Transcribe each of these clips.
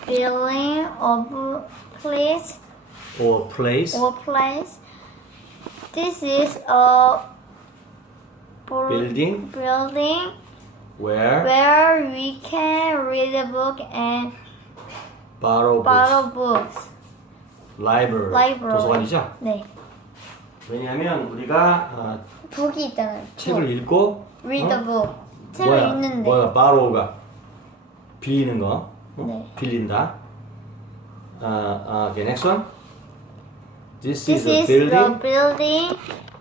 building of place or place. or place. This is a Building where we can read a book and borrow borrow books. books. library. 도서관이죠? 네. 왜냐하면 우리가 북이 있잖아요. 책을 읽고 Read the book. 책을 읽는데. 뭐야? borrow가 빌리는 거. 네. 빌린다. Okay, next one. This This is a is building the building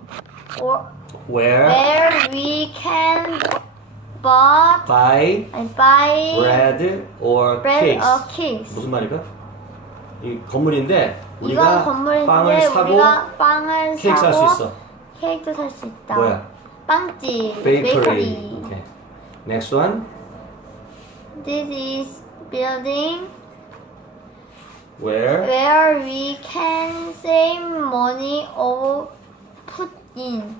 where we can buy buy bread or bread cakes. or cakes. 무슨 말일까? 이 건물인데 이건 우리가 건물인데 빵을 사고 우리가 빵을 케이크 살 수 사고 있어. 케이크도 살 수 있다. 뭐야? 빵집, Bakery. 베이커리. Okay. Next one. This is building Where where we can save money or put in.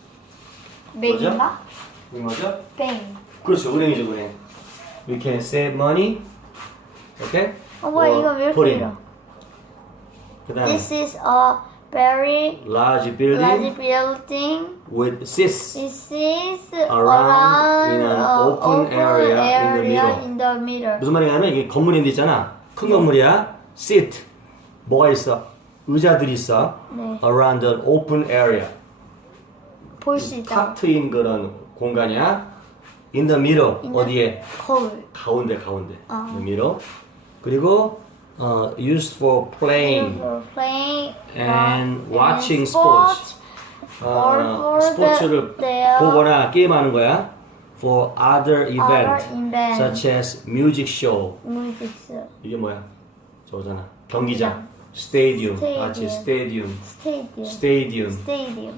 맥인가? 이 뭐죠? 뱅. 그렇죠. 은행이죠, 은행. We can save money. Okay? 뭐야 or 이거 왜 put 이렇게 in. 길어? 그다음에 This is a very large building large building. with seats This is Around in an a open area in the middle. 무슨 말이냐면 이게 건물인데 있잖아. 큰 건물이야. seat. 뭐가 있어? 의자들이 있어. 네. around an open area. 볼 수 있다. 탁 트인 그런 공간이야. in the middle. 어디에? 거울. 가운데. in the middle. 그리고 used for playing For playing and watching sports. for 스포츠를 the 보거나 게임하는 거야. For other other events events. such as music show. music. 이게 뭐야? 저거잖아. 경기장. stadium. Stadium. 맞지? stadium. Stadium. stadium.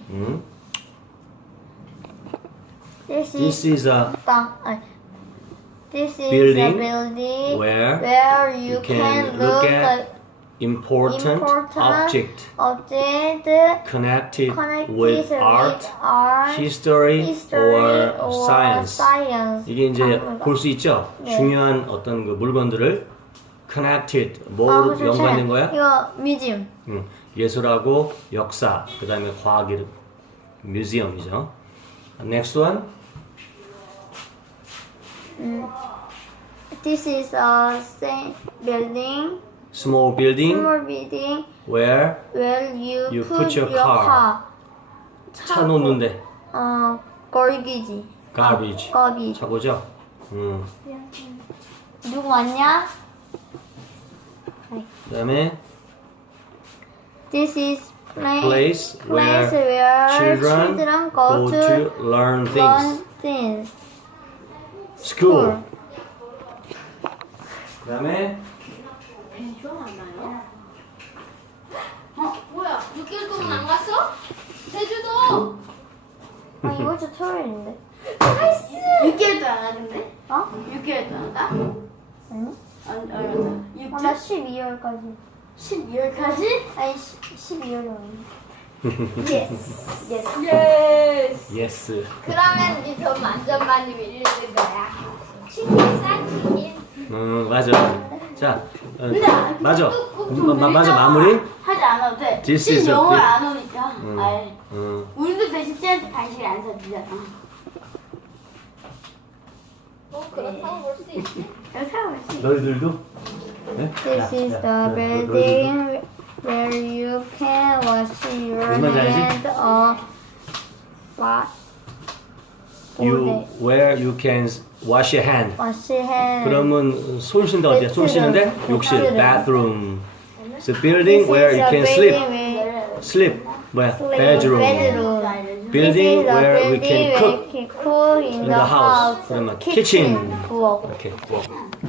This This is a This is building a building where you can can look look at at important object object connected connected with art, history or science. 이게 이제 볼 수 있죠? 네. 중요한 어떤 그 물건들을 connected 뭐로 연관된 거야? 이거 뮤지엄. 예술하고 역사, 그 다음에 과학이 뮤지엄이죠. Next one. This is a building. Small building Small building where where you put your car. 차 놓는데 걸기지. garbage. garbage. 차고죠? 누구 왔냐? 그 다음에 This is place where children go to learn things. learn things. School. 그 다음에 뭐야? 6개월 동안 안 갔어? 제주도! 이거 저 토요일인데. 6개월 동안 안 갔는데? 6개월 동안 가? 아니? 얼마나? 나 12월까지. 12월까지? 아니 12월에 왔네. 예스! yes. 그러면 이제 돈 완전 많이 밀리는 거야. 치킨 싸지. 맞아. 자, 근데 맞아. 좀 맞아 마무리. 하지 않아도 돼. This 신 is a 영어를 bit- 안 오니까. 아예. 음. 우리도 대신 쟤한테 간식 안 사주잖아. 그렇다고 볼 수 있지. 이렇게 하고 있지. 너희들도? 네? This is the 너희들도? building where you can wash your 무슨 말인지 hand where you can wash your hand. wash your hand. 그러면 손 쉰다 어디야? 손 쉬는데 욕실, 욕실은. bathroom. It's a building where you can sleep. Sleep. 뭐야? bedroom. Building where we can cook in in the house. 그러면 kitchen. 부엌. 이렇게 부엌.